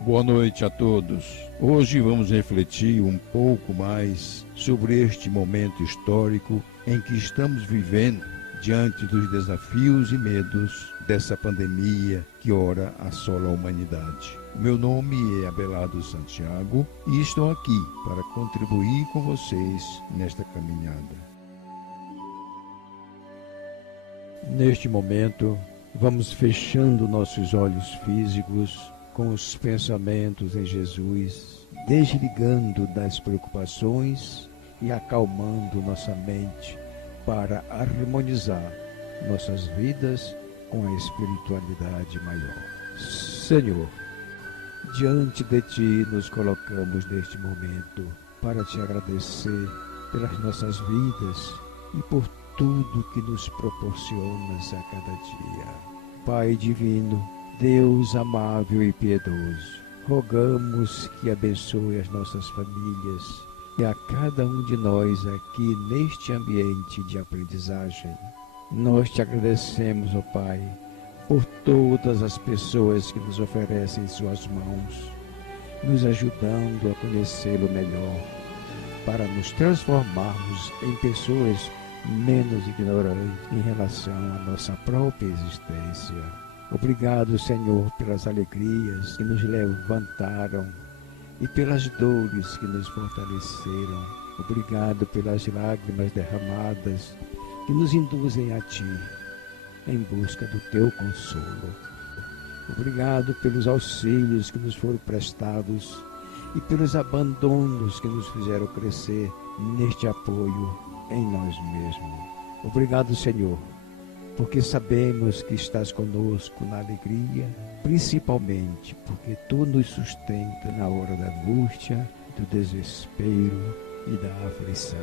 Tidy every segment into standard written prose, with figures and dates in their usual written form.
Boa noite a todos. Hoje vamos refletir um pouco mais sobre este momento histórico em que estamos vivendo diante dos desafios e medos dessa pandemia que ora assola a humanidade. Meu nome é Abelardo Santiago e estou aqui para contribuir com vocês nesta caminhada. Neste momento, vamos fechando nossos olhos físicos com os pensamentos em Jesus, desligando das preocupações e acalmando nossa mente para harmonizar nossas vidas com a espiritualidade maior. Senhor, diante de Ti nos colocamos neste momento para Te agradecer pelas nossas vidas e por tudo que nos proporcionas a cada dia. Pai divino, Deus amável e piedoso, rogamos que abençoe as nossas famílias e a cada um de nós aqui neste ambiente de aprendizagem. Nós te agradecemos, ó Pai, por todas as pessoas que nos oferecem suas mãos, nos ajudando a conhecê-lo melhor, para nos transformarmos em pessoas menos ignorantes em relação à nossa própria existência. Obrigado, Senhor, pelas alegrias que nos levantaram e pelas dores que nos fortaleceram. Obrigado pelas lágrimas derramadas que nos induzem a Ti, em busca do Teu consolo. Obrigado pelos auxílios que nos foram prestados e pelos abandonos que nos fizeram crescer neste apoio em nós mesmos. Obrigado, Senhor, porque sabemos que estás conosco na alegria, principalmente porque Tu nos sustenta na hora da angústia, do desespero e da aflição.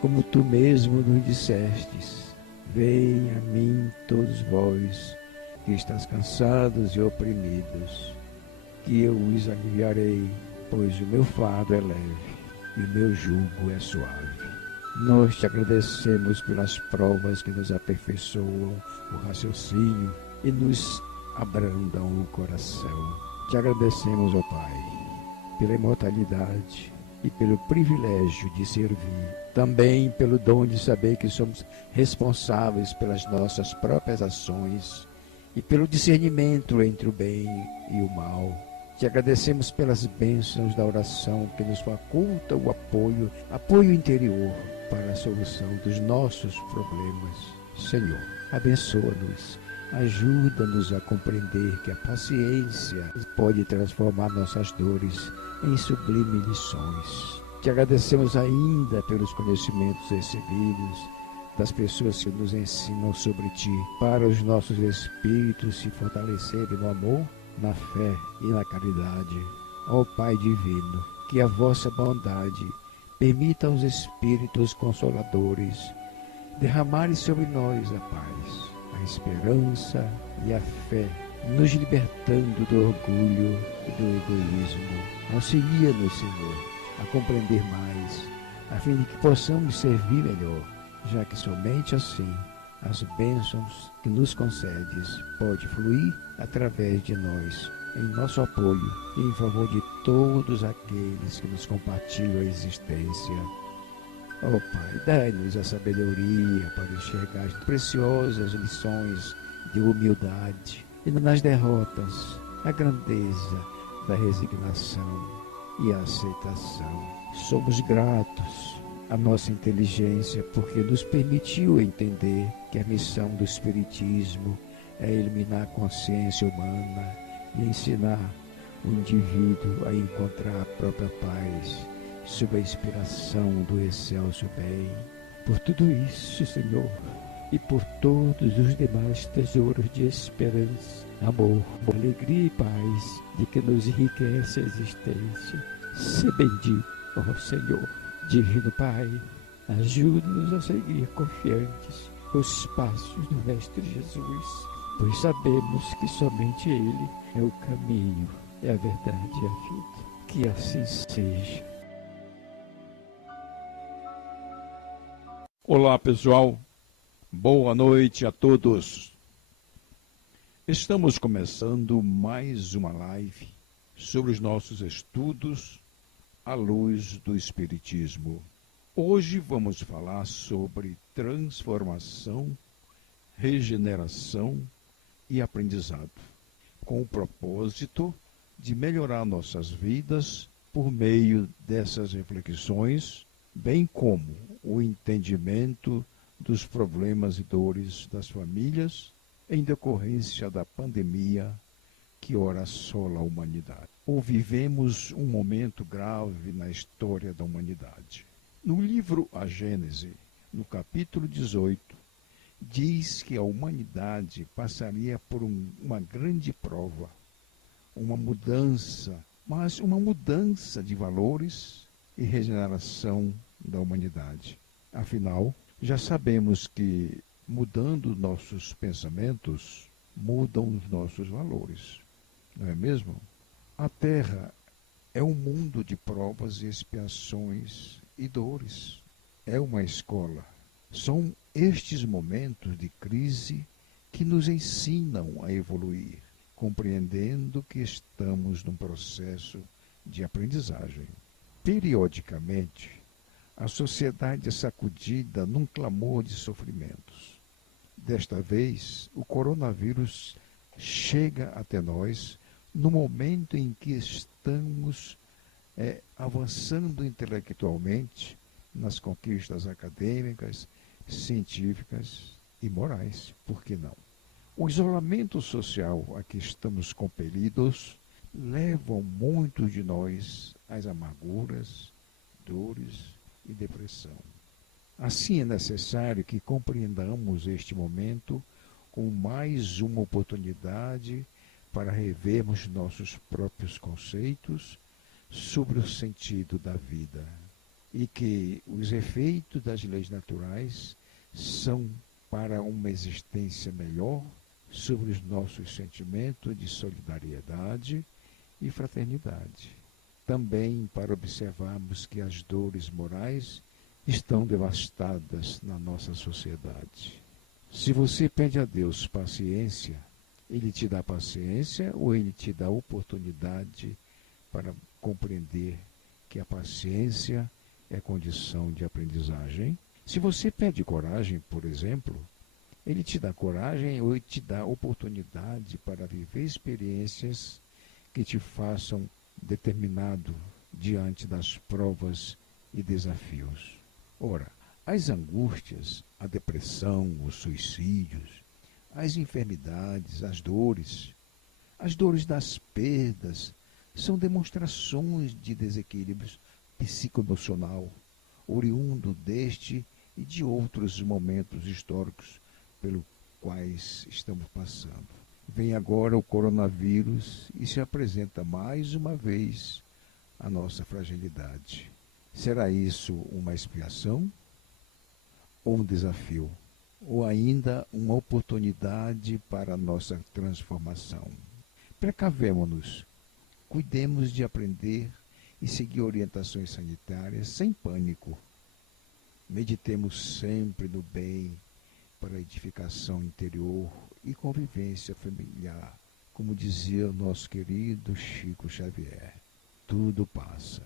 Como Tu mesmo nos dissestes: venha a mim todos vós que estáis cansados e oprimidos, que eu os aliviarei, pois o meu fardo é leve e o meu jugo é suave. Nós te agradecemos pelas provas que nos aperfeiçoam o raciocínio e nos abrandam o coração. Te agradecemos, ó Pai, pela imortalidade e pelo privilégio de servir. Também pelo dom de saber que somos responsáveis pelas nossas próprias ações e pelo discernimento entre o bem e o mal. Te agradecemos pelas bênçãos da oração que nos faculta o apoio interior para a solução dos nossos problemas. Senhor, abençoa-nos, ajuda-nos a compreender que a paciência pode transformar nossas dores em sublimes lições. Te agradecemos ainda pelos conhecimentos recebidos das pessoas que nos ensinam sobre Ti, para os nossos espíritos se fortalecerem no amor, na fé e na caridade. Ó Pai divino, que a vossa bondade permita aos Espíritos Consoladores derramarem sobre nós a paz, a esperança e a fé, nos libertando do orgulho e do egoísmo. Auxilia-nos, Senhor, a compreender mais, a fim de que possamos servir melhor, já que somente assim as bênçãos que nos concedes pode fluir através de nós, em nosso apoio e em favor de todos aqueles que nos compartilham a existência. Ó Pai, dai-nos a sabedoria para enxergar as preciosas lições de humildade e nas derrotas a grandeza da resignação e a aceitação. Somos gratos à nossa inteligência porque nos permitiu entender que a missão do Espiritismo é eliminar a consciência humana e ensinar o indivíduo a encontrar a própria paz sob a inspiração do excelso bem. Por tudo isso, Senhor, e por todos os demais tesouros de esperança, amor, alegria e paz de que nos enriquece a existência, se bendito, ó Senhor. Divino Pai, ajuda-nos a seguir confiantes os passos do Mestre Jesus, pois sabemos que somente Ele é o caminho, é a verdade e a vida. Que assim seja. Olá, pessoal. Boa noite a todos. Estamos começando mais uma live sobre os nossos estudos à luz do Espiritismo. Hoje vamos falar sobre transformação, regeneração e aprendizado, com o propósito de melhorar nossas vidas por meio dessas reflexões, bem como o entendimento dos problemas e dores das famílias em decorrência da pandemia que ora assola a humanidade. Ou vivemos um momento grave na história da humanidade. No livro A Gênese, no capítulo 18, diz que a humanidade passaria por uma grande prova, uma mudança, mas uma mudança de valores e regeneração da humanidade. Afinal, já sabemos que mudando nossos pensamentos, mudam os nossos valores. Não é mesmo? A Terra é um mundo de provas e expiações e dores. É uma escola. São estes momentos de crise que nos ensinam a evoluir, compreendendo que estamos num processo de aprendizagem. Periodicamente, a sociedade é sacudida num clamor de sofrimentos. Desta vez, o coronavírus chega até nós no momento em que estamos avançando intelectualmente nas conquistas acadêmicas, científicas e morais. Por que não? O isolamento social a que estamos compelidos leva muitos de nós às amarguras, dores e depressão. Assim é necessário que compreendamos este momento como mais uma oportunidade para revermos nossos próprios conceitos sobre o sentido da vida e que os efeitos das leis naturais são para uma existência melhor sobre os nossos sentimentos de solidariedade e fraternidade. Também para observarmos que as dores morais estão devastadas na nossa sociedade. Se você pede a Deus paciência, Ele te dá paciência ou Ele te dá oportunidade para compreender que a paciência é condição de aprendizagem? Se você pede coragem, por exemplo, Ele te dá coragem ou Ele te dá oportunidade para viver experiências que te façam determinado diante das provas e desafios. Ora, as angústias, a depressão, os suicídios, as enfermidades, as dores das perdas, são demonstrações de desequilíbrios psicoemocional, oriundo deste e de outros momentos históricos pelos quais estamos passando. Vem agora o coronavírus e se apresenta mais uma vez a nossa fragilidade. Será isso uma expiação ou um desafio? Ou ainda uma oportunidade para a nossa transformação? Precavemo-nos, cuidemos de aprender e seguir orientações sanitárias sem pânico. Meditemos sempre no bem para a edificação interior e convivência familiar. Como dizia o nosso querido Chico Xavier, tudo passa.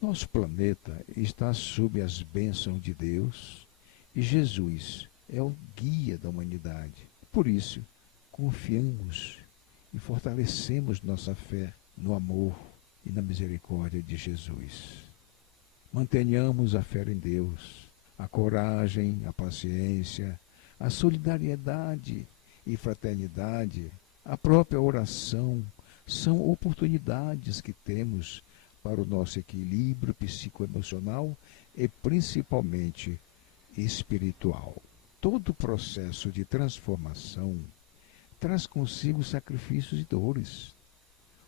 Nosso planeta está sob as bênçãos de Deus e Jesus é o guia da humanidade. Por isso, confiamos e fortalecemos nossa fé no amor e na misericórdia de Jesus. Mantenhamos a fé em Deus, a coragem, a paciência, a solidariedade e fraternidade, a própria oração, são oportunidades que temos para o nosso equilíbrio psicoemocional e principalmente espiritual. Todo processo de transformação traz consigo sacrifícios e dores.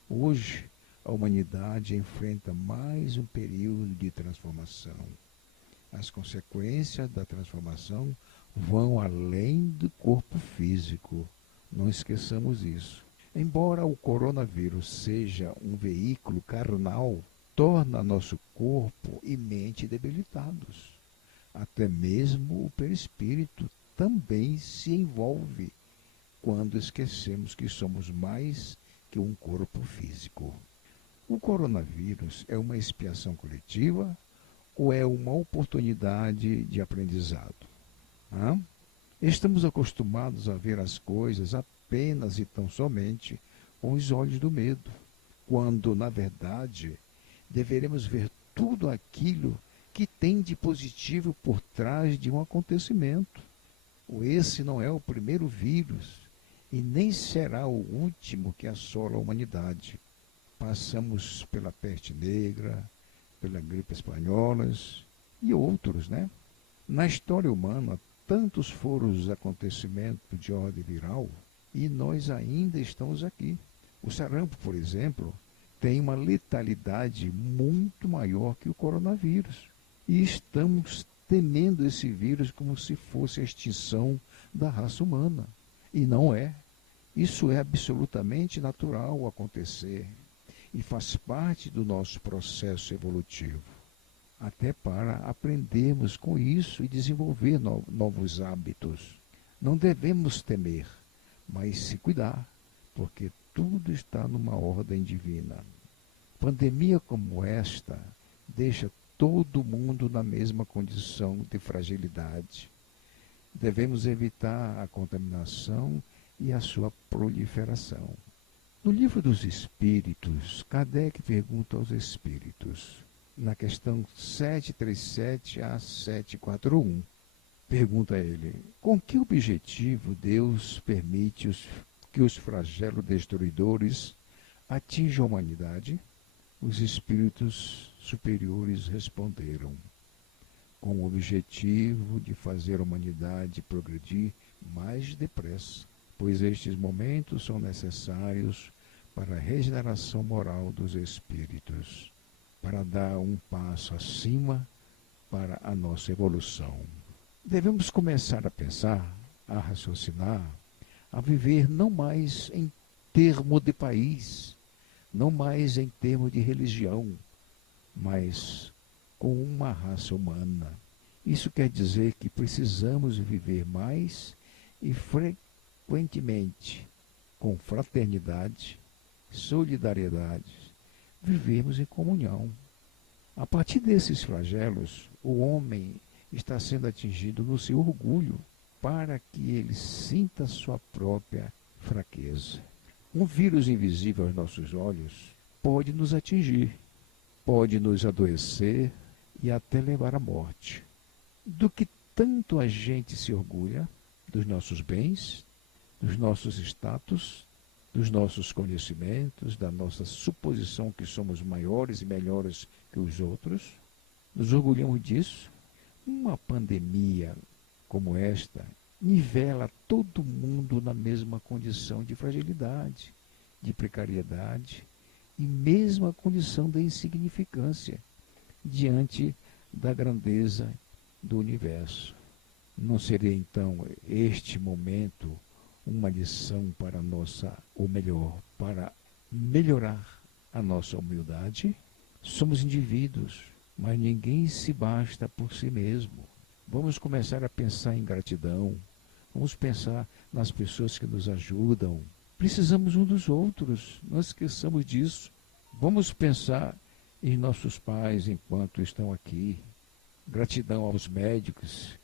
Hoje, a humanidade enfrenta mais um período de transformação. As consequências da transformação vão além do corpo físico. Não esqueçamos isso. Embora o coronavírus seja um veículo carnal, torna nosso corpo e mente debilitados. Até mesmo o perispírito também se envolve quando esquecemos que somos mais que um corpo físico. O coronavírus é uma expiação coletiva ou é uma oportunidade de aprendizado? Hã? Estamos acostumados a ver as coisas apenas e tão somente com os olhos do medo, quando, na verdade, deveremos ver tudo aquilo que tem de positivo por trás de um acontecimento. Esse não é o primeiro vírus e nem será o último que assola a humanidade. Passamos pela peste negra, pela gripe espanhola e outros, né? Na história humana, tantos foram os acontecimentos de ordem viral e nós ainda estamos aqui. O sarampo, por exemplo, tem uma letalidade muito maior que o coronavírus. E estamos temendo esse vírus como se fosse a extinção da raça humana. E não é. Isso é absolutamente natural acontecer e faz parte do nosso processo evolutivo, até para aprendermos com isso e desenvolver novos hábitos. Não devemos temer, mas se cuidar, porque tudo está numa ordem divina. Pandemia como esta deixa todo mundo na mesma condição de fragilidade. Devemos evitar a contaminação e a sua proliferação. No livro dos Espíritos, Kardec pergunta aos Espíritos, na questão 737 a 741, pergunta a ele, com que objetivo Deus permite que os flagelos destruidores atinjam a humanidade? Os Espíritos superiores responderam, com o objetivo de fazer a humanidade progredir mais depressa, pois estes momentos são necessários para a regeneração moral dos espíritos, para dar um passo acima para a nossa evolução. Devemos começar a pensar, a raciocinar, a viver não mais em termos de país, não mais em termos de religião, mas com uma raça humana. Isso quer dizer que precisamos viver mais e frequentemente com fraternidade, solidariedade, vivemos em comunhão. A partir desses flagelos, o homem está sendo atingido no seu orgulho para que ele sinta sua própria fraqueza. Um vírus invisível aos nossos olhos pode nos atingir, pode nos adoecer e até levar à morte. Do que tanto a gente se orgulha, dos nossos bens, dos nossos status, dos nossos conhecimentos, da nossa suposição que somos maiores e melhores que os outros, nos orgulhamos disso. Uma pandemia como esta nivela todo mundo na mesma condição de fragilidade, de precariedade e mesma condição de insignificância diante da grandeza do universo. Não seria então este momento uma lição para para melhorar a nossa humildade? Somos indivíduos, mas ninguém se basta por si mesmo. Vamos começar a pensar em gratidão, vamos pensar nas pessoas que nos ajudam. Precisamos uns dos outros, não esqueçamos disso. Vamos pensar em nossos pais enquanto estão aqui. Gratidão aos médicos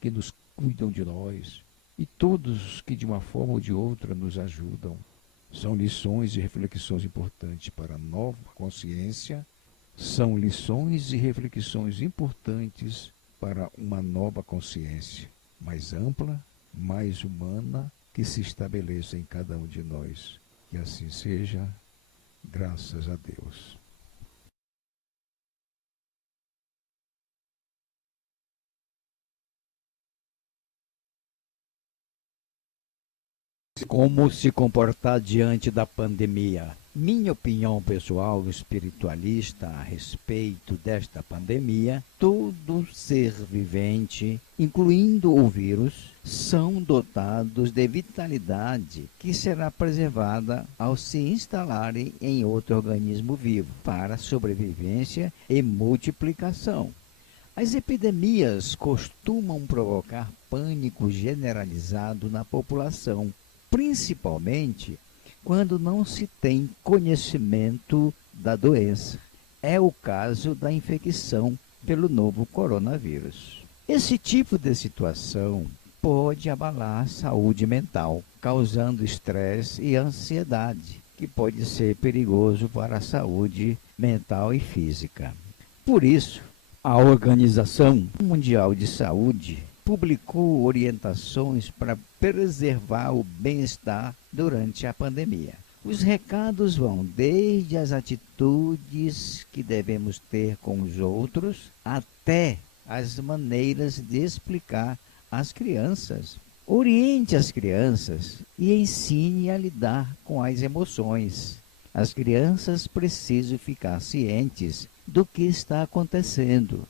que nos cuidam de nós e todos que de uma forma ou de outra nos ajudam. São lições e reflexões importantes para a nova consciência, são lições e reflexões importantes para uma nova consciência, mais ampla, mais humana, que se estabeleça em cada um de nós. Que assim seja, graças a Deus. Como se comportar diante da pandemia? Minha opinião pessoal espiritualista a respeito desta pandemia, todo ser vivente, incluindo o vírus, são dotados de vitalidade que será preservada ao se instalarem em outro organismo vivo para sobrevivência e multiplicação. As epidemias costumam provocar pânico generalizado na população, principalmente quando não se tem conhecimento da doença. É o caso da infecção pelo novo coronavírus. Esse tipo de situação pode abalar a saúde mental, causando estresse e ansiedade, que pode ser perigoso para a saúde mental e física. Por isso, a Organização Mundial de Saúde publicou orientações para preservar o bem-estar durante a pandemia. Os recados vão desde as atitudes que devemos ter com os outros até as maneiras de explicar às crianças. Oriente as crianças e ensine a lidar com as emoções. As crianças precisam ficar cientes do que está acontecendo,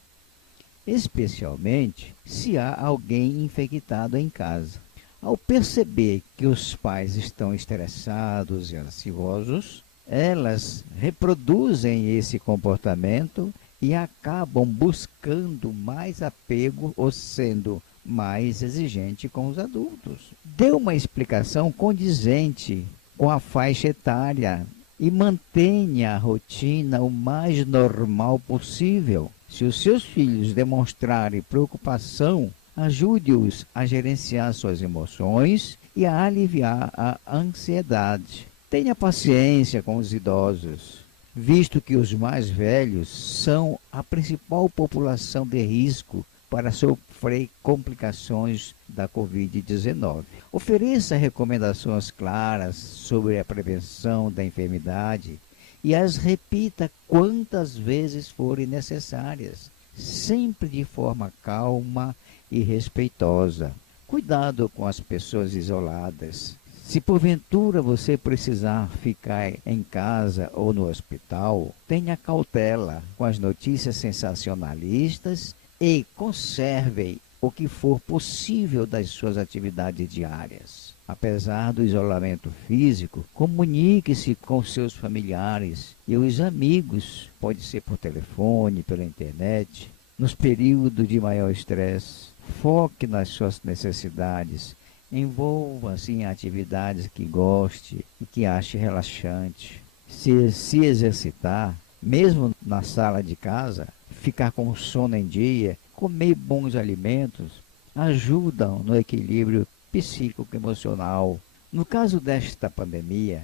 especialmente se há alguém infectado em casa. Ao perceber que os pais estão estressados e ansiosos, elas reproduzem esse comportamento e acabam buscando mais apego ou sendo mais exigente com os adultos. Dê uma explicação condizente com a faixa etária e mantenha a rotina o mais normal possível. Se os seus filhos demonstrarem preocupação, ajude-os a gerenciar suas emoções e a aliviar a ansiedade. Tenha paciência com os idosos, visto que os mais velhos são a principal população de risco para sofrer complicações da Covid-19. Ofereça recomendações claras sobre a prevenção da enfermidade e as repita quantas vezes forem necessárias, sempre de forma calma e respeitosa. Cuidado com as pessoas isoladas. Se porventura você precisar ficar em casa ou no hospital, tenha cautela com as notícias sensacionalistas e conserve o que for possível das suas atividades diárias. Apesar do isolamento físico, comunique-se com seus familiares e os amigos, pode ser por telefone, pela internet. Nos períodos de maior estresse, foque nas suas necessidades, envolva-se em atividades que goste e que ache relaxante. Se exercitar, mesmo na sala de casa, ficar com sono em dia, comer bons alimentos, ajudam no equilíbrio psíquico-emocional. No caso desta pandemia,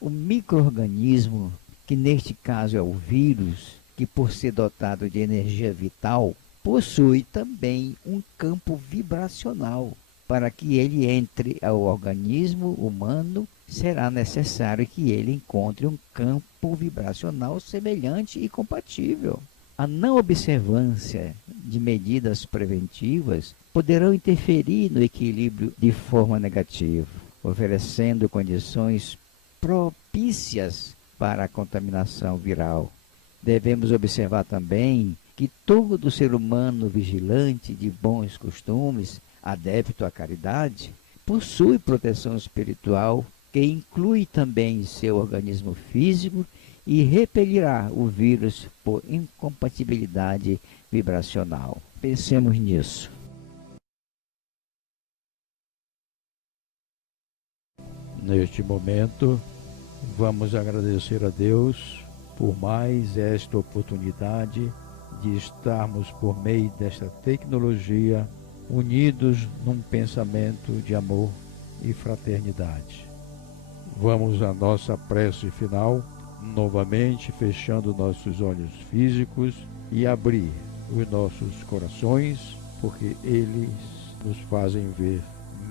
o micro-organismo, que neste caso é o vírus, que por ser dotado de energia vital, possui também um campo vibracional. Para que ele entre ao organismo humano, será necessário que ele encontre um campo vibracional semelhante e compatível. A não observância de medidas preventivas poderão interferir no equilíbrio de forma negativa, oferecendo condições propícias para a contaminação viral. Devemos observar também que todo ser humano vigilante de bons costumes, adepto à caridade, possui proteção espiritual que inclui também seu organismo físico e repelirá o vírus por incompatibilidade vibracional. Pensemos nisso. Neste momento, vamos agradecer a Deus por mais esta oportunidade de estarmos por meio desta tecnologia unidos num pensamento de amor e fraternidade. Vamos à nossa prece final, novamente fechando nossos olhos físicos e abrir os nossos corações, porque eles nos fazem ver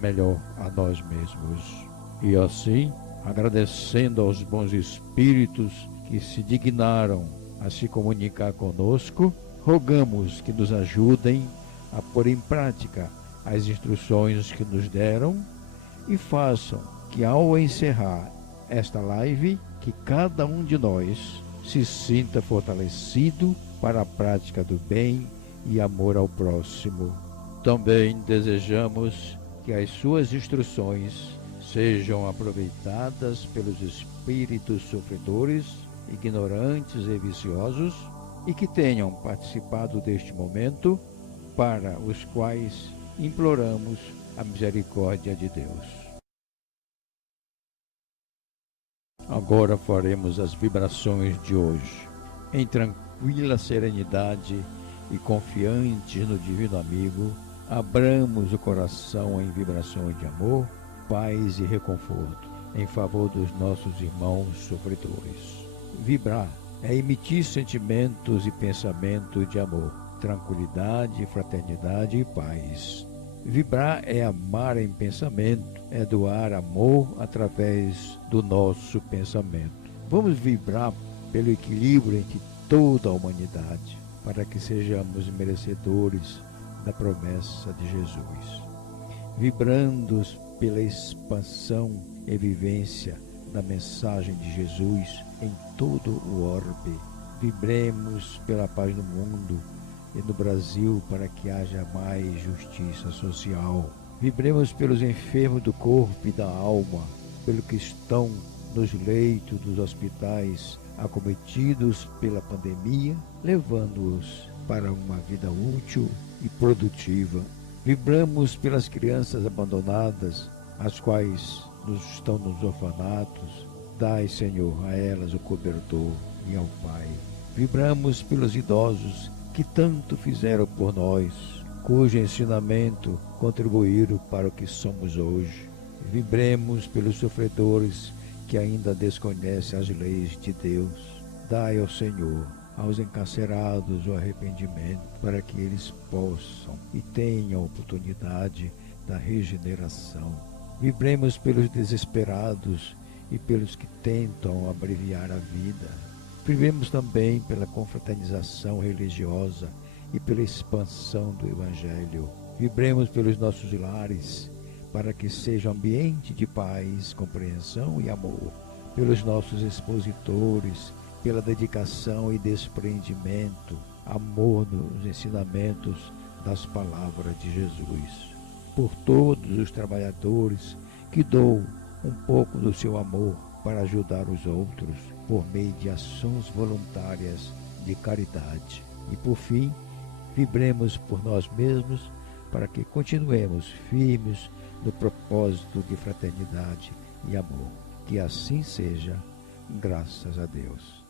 melhor a nós mesmos. E assim, agradecendo aos bons espíritos que se dignaram a se comunicar conosco, rogamos que nos ajudem a pôr em prática as instruções que nos deram e façam que, ao encerrar esta live, que cada um de nós se sinta fortalecido para a prática do bem e amor ao próximo. Também desejamos que as suas instruções sejam aproveitadas pelos espíritos sofredores, ignorantes e viciosos, e que tenham participado deste momento, para os quais imploramos a misericórdia de Deus. Agora faremos as vibrações de hoje. Em tranquila serenidade e confiantes no Divino Amigo, abramos o coração em vibrações de amor, paz e reconforto, em favor dos nossos irmãos sofredores. Vibrar é emitir sentimentos e pensamentos de amor, tranquilidade, fraternidade e paz. Vibrar é amar em pensamento, é doar amor através do nosso pensamento. Vamos vibrar pelo equilíbrio entre toda a humanidade, para que sejamos merecedores da promessa de Jesus. Vibrando pela expansão e vivência da mensagem de Jesus em todo o orbe. Vibremos pela paz no mundo e no Brasil para que haja mais justiça social. Vibremos pelos enfermos do corpo e da alma, pelos que estão nos leitos dos hospitais acometidos pela pandemia, levando-os para uma vida útil e produtiva. Vibramos pelas crianças abandonadas, as quais estão nos orfanatos. Dai, Senhor, a elas o cobertor e ao Pai. Vibramos pelos idosos que tanto fizeram por nós, cujo ensinamento contribuíram para o que somos hoje. Vibremos pelos sofredores que ainda desconhecem as leis de Deus. Dai ao Senhor, aos encarcerados, o arrependimento, para que eles possam e tenham a oportunidade da regeneração. Vibremos pelos desesperados e pelos que tentam abreviar a vida. Vibremos também pela confraternização religiosa e pela expansão do Evangelho. Vibremos pelos nossos lares, para que seja um ambiente de paz, compreensão e amor. Pelos nossos expositores, pela dedicação e despreendimento, amor nos ensinamentos das palavras de Jesus. Por todos os trabalhadores que doam um pouco do seu amor para ajudar os outros, por meio de ações voluntárias de caridade. E por fim, vibremos por nós mesmos para que continuemos firmes no propósito de fraternidade e amor. Que assim seja, graças a Deus.